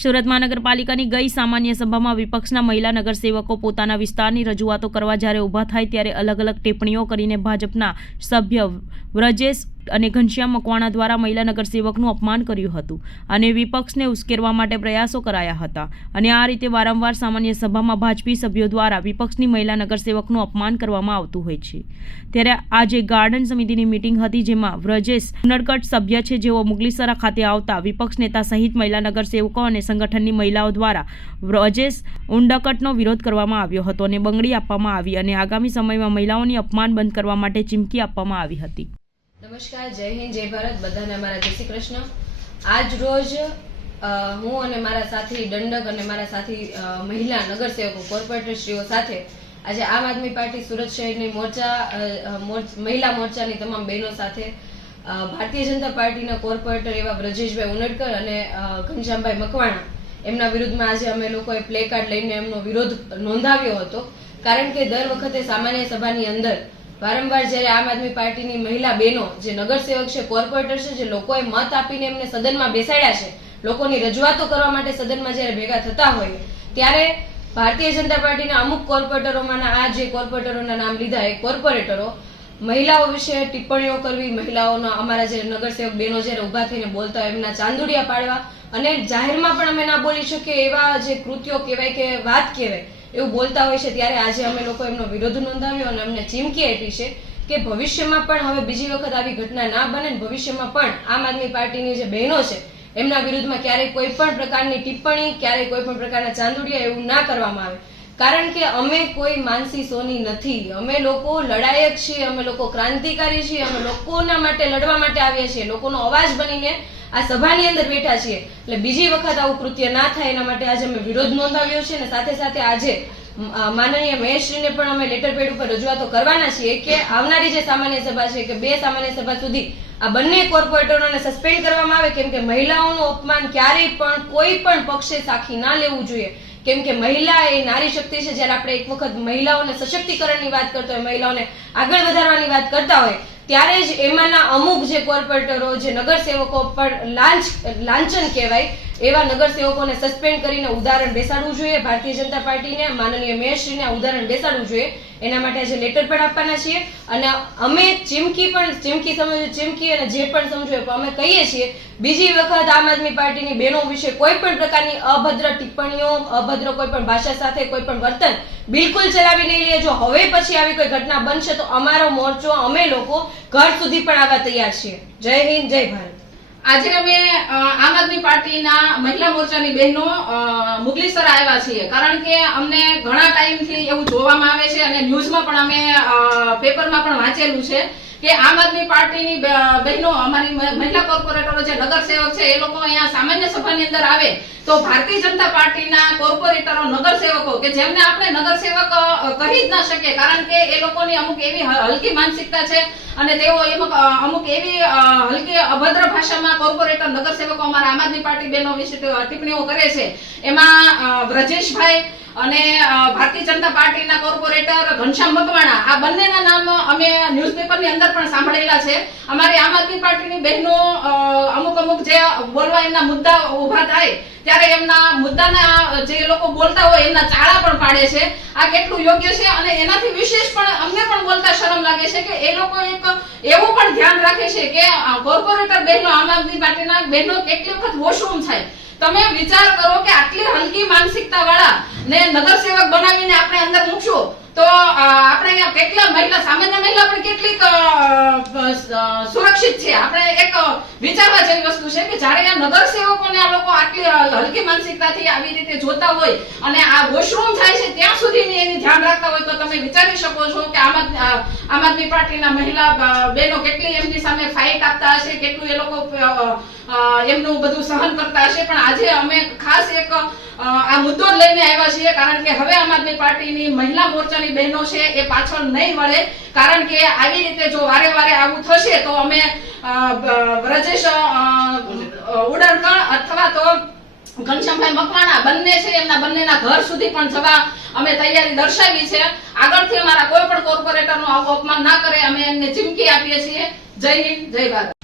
સુરત મહાનગરપાલિકાની ગઈ સામાન્ય સભામાં વિપક્ષના મહિલા નગરસેવકો પોતાના વિસ્તારની રજૂઆતો કરવા જ્યારે ઊભા થાય ત્યારે અલગ અલગ ટિપ્પણીઓ કરીને ભાજપના સભ્ય વ્રજેશ અને ઘનશ્યામ મકવાણા દ્વારા મહિલા નગરસેવકનું અપમાન કર્યું હતું અને વિપક્ષને ઉશ્કેરવા માટે પ્રયાસો કરાયા હતા અને આ રીતે વારંવાર સામાન્ય સભામાં ભાજપી સભ્યો દ્વારા વિપક્ષની મહિલા નગરસેવકનું અપમાન કરવામાં આવતું હોય છે। ત્યારે આજે ગાર્ડન સમિતિની મીટિંગ હતી જેમાં વ્રજેશ ઉનડકટ સભ્ય છે જેઓ મુગલીસરા ખાતે આવતા વિપક્ષ નેતા સહિત મહિલા નગરસેવકો અને સંગઠનની મહિલાઓ દ્વારા વ્રજેશ ઉનડકટનો વિરોધ કરવામાં આવ્યો હતો અને બંગડી આપવામાં આવી અને આગામી સમયમાં મહિલાઓની અપમાન બંધ કરવા માટે ચીમકી આપવામાં આવી હતી। નમસ્કાર, જય હિન્દ, જય ભારત, બધાને મારા જય શ્રી કૃષ્ણ। આજ રોજ હું અને મારા સાથી દંડક અને મારા સાથી મહિલા નગરસેવકો કોર્પોરેટરશ્રીઓ સાથે આજે આમ આદમી પાર્ટી સુરત શહેરની મહિલા મોરચાની તમામ બહેનો સાથે ભારતીય જનતા પાર્ટીના કોર્પોરેટર એવા વ્રજેશભાઈ ઉનડકર અને ઘનશ્યામભાઈ મકવાણા એમના વિરુદ્ધમાં આજે અમે લોકોએ પ્લે કાર્ડ લઈને એમનો વિરોધ નોંધાવ્યો હતો। કારણ કે દર વખતે સામાન્ય સભાની અંદર વારંવાર જ્યારે આમ આદમી પાર્ટીની મહિલા બહેનો જે નગરસેવક છે, કોર્પોરેટર છે, જે લોકોએ મત આપીને એમને સદનમાં બેસાડ્યા છે, લોકોની રજૂઆતો કરવા માટે સદનમાં જ્યારે ભેગા થતા હોય ત્યારે ભારતીય જનતા પાર્ટીના અમુક કોર્પોરેટરોમાંના આ જે કોર્પોરેટરોના નામ લીધા એ કોર્પોરેટરો મહિલાઓ વિશે ટિપ્પણીઓ કરવી, મહિલાઓના અમારા જે નગરસેવક બહેનો જ્યારે ઊભા થઈને બોલતા હોય એમના ચાંદુડિયા પાડવા અને જાહેરમાં પણ અમે ના બોલી શકીએ એવા જે કૃત્યો કહેવાય કે વાત કહેવાય એવું બોલતા હોય છે। ત્યારે આજે અમે લોકો એમનો વિરોધ નોંધાવ્યો અને અમને ચીમકી આપી છે કે ભવિષ્યમાં પણ હવે બીજી વખત આવી ઘટના ના બને, ભવિષ્યમાં પણ આમ આદમી પાર્ટીની જે બહેનો છે એમના વિરુદ્ધમાં ક્યારેય કોઈ પણ પ્રકારની ટિપ્પણી, ક્યારેય કોઈ પણ પ્રકારના ચાંદુડિયા એવું ના કરવામાં આવે। કારણ કે અમે કોઈ માનસી સોની નથી, અમે લોકો લડાયક છીએ, અમે લોકો ક્રાંતિકારી છીએ, અમે લોકોના માટે લડવા માટે આવ્યા છીએ, લોકોનો અવાજ બનીને આ સભાની અંદર બેઠા છીએ। એટલે બીજી વખત આવું કૃત્ય ના થાય એના માટે આજે અમે વિરોધ નોંધાવ્યો છે અને સાથે સાથે આજે માનનીય મહેશશ્રીને પણ અમે લેટર પેડ ઉપર રજૂઆતો કરવાના છીએ કે આવનારી જે સામાન્ય સભા છે કે 2 સામાન્ય સભા સુધી આ બંને કોર્પોરેટરોને સસ્પેન્ડ કરવામાં આવે, કેમ કે મહિલાઓનું અપમાન ક્યારેય પણ કોઈ પણ પક્ષે સાખી ના લેવું જોઈએ। કેમ કે મહિલા એ નારી શક્તિ છે। જ્યારે આપણે એક વખત મહિલાઓને સશક્તિકરણની વાત કરતા હોય, મહિલાઓને આગળ વધારવાની વાત કરતા હોય ત્યારે જ એમાંના અમુક જે કોર્પોરેટરો, જે નગરસેવકો પર લાંછન કહેવાય એવા નગરસેવકોને સસ્પેન્ડ કરીને ઉદાહરણ બેસાડવું જોઈએ। ભારતીય જનતા પાર્ટીને, માનનીય મેયરશ્રીને આ ઉદાહરણ બેસાડવું જોઈએ। એના માટે આજે લેટર પણ આપવાના છીએ અને અમે ચીમકી અને જે પણ સમજો અમે કહીએ છીએ બીજી વખત આમ આદમી પાર્ટીની બહેનો વિશે કોઈ પણ પ્રકારની અભદ્ર ટિપ્પણીઓ, અભદ્ર કોઈ પણ ભાષા સાથે કોઈ પણ વર્તન બિલકુલ ચલાવી નહીં લઈએ। જો હવે પછી આવી કોઈ ઘટના બનશે તો અમારો મોરચો, અમે લોકો ઘર સુધી પણ આવવા તૈયાર છીએ। જય હિન્દ, જય ભારત। આજે અમે આમ આદમી પાર્ટીના મહિલા મોરચાની બહેનો મુગલીસરા આવ્યા છીએ કારણ કે અમને ઘણા ટાઈમથી એવું જોવામાં આવે છે અને ન્યૂઝમાં પણ અમે પેપરમાં પણ વાંચેલું છે કે આમ આદમી પાર્ટીની બહેનો, અમારી મહિલા કોર્પોરેટરો જે નગરસેવક છે એ લોકો અહીંયા સામાન્ય સભાની અંદર આવે તો ભારતીય જનતા પાર્ટીના કોર્પોરેટરો, નગરસેવકો કે જેમને આપણે નગરસેવક કહી જ ના શકીએ કારણ કે એ લોકોની અમુક એવી હલકી માનસિકતા છે અને તેઓ અમુક એવી હલકી અભદ્ર ભાષામાં કોર્પોરેટર, નગરસેવકો અમારા આમ આદમી પાર્ટી બહેનો વિશે ટિપ્પણીઓ કરે છે। એમાં વ્રજેશભાઈ અને ભારતીય જનતા પાર્ટીના કોર્પોરેટર ઘનશ્યામ મકવાણા આ બંનેના નામ અમે ન્યૂઝપેપરની અંદર પણ સાંભળેલા છે। અમારી આમ આદમી પાર્ટીની બહેનો અમુક જે બોલવા એમના મુદ્દા ઉભા થાય ત્યારે એમના મુદ્દાના જે લોકો બોલતા હોય એમના ચાળા પણ પાડે છે। આ કેટલું યોગ્ય છે અને એનાથી વિશેષ પણ અમને પણ બોલતા શરમ લાગે છે કે એ લોકો એક એવું પણ ધ્યાન રાખે છે કે કોર્પોરેટર બહેનો, આમ આદમી પાર્ટીના બહેનો કેટલી વખત વોશરૂમ થાય। તમે વિચાર કરો કે આટલી હલકી માનસિકતા વાળા ને નગરસેવક બનાવીને આપણે અંદર મૂકશું તો આપણે અહીંયા કેટલા સામાન્ય મહિલા પણ કેટલીક સુરક્ષિત છે। આપણે એક વિચારવા જેવી વસ્તુ છે કે જ્યારે આ નગરસેવકોને આ લોકો આટલી હલકી માનસિકતાથી આવી રીતે જોતા હોય અને આ વોશરૂમ થાય છે ત્યાં સુધી એની ધ્યાન રાખતા હોય તો તમે વિચારી શકો છો કે આમ આદમી પાર્ટીના મહિલા બહેનો કેટલી એમની સામે ફાઇટ આપતા હશે, કેટલું એ લોકો એમનું બધું સહન કરતા હશે। પણ આજે અમે ખાસ એક આ મુદ્દો લઈને આવ્યા છીએ કારણ કે હવે આમ આદમી પાર્ટીની મહિલા મોરચાની બહેનો છે એ પાછળ નહીં વળે કારણ કે આવી રીતે જો વારે વારે આવું થશે તો અમે વ્રજેશ ઉનડકર અથવા તો ઘનશ્યામભાઈ મકવાણા બંને છે એમના બંનેના ઘર સુધી પણ જવા અમે તૈયારી દર્શાવી છે। આગળથી અમારા કોઈ પણ કોર્પોરેટરનું આવું અપમાન ના કરે અમે એમને ચીમકી આપીએ છીએ। જય હિન્દ, જય ભારત।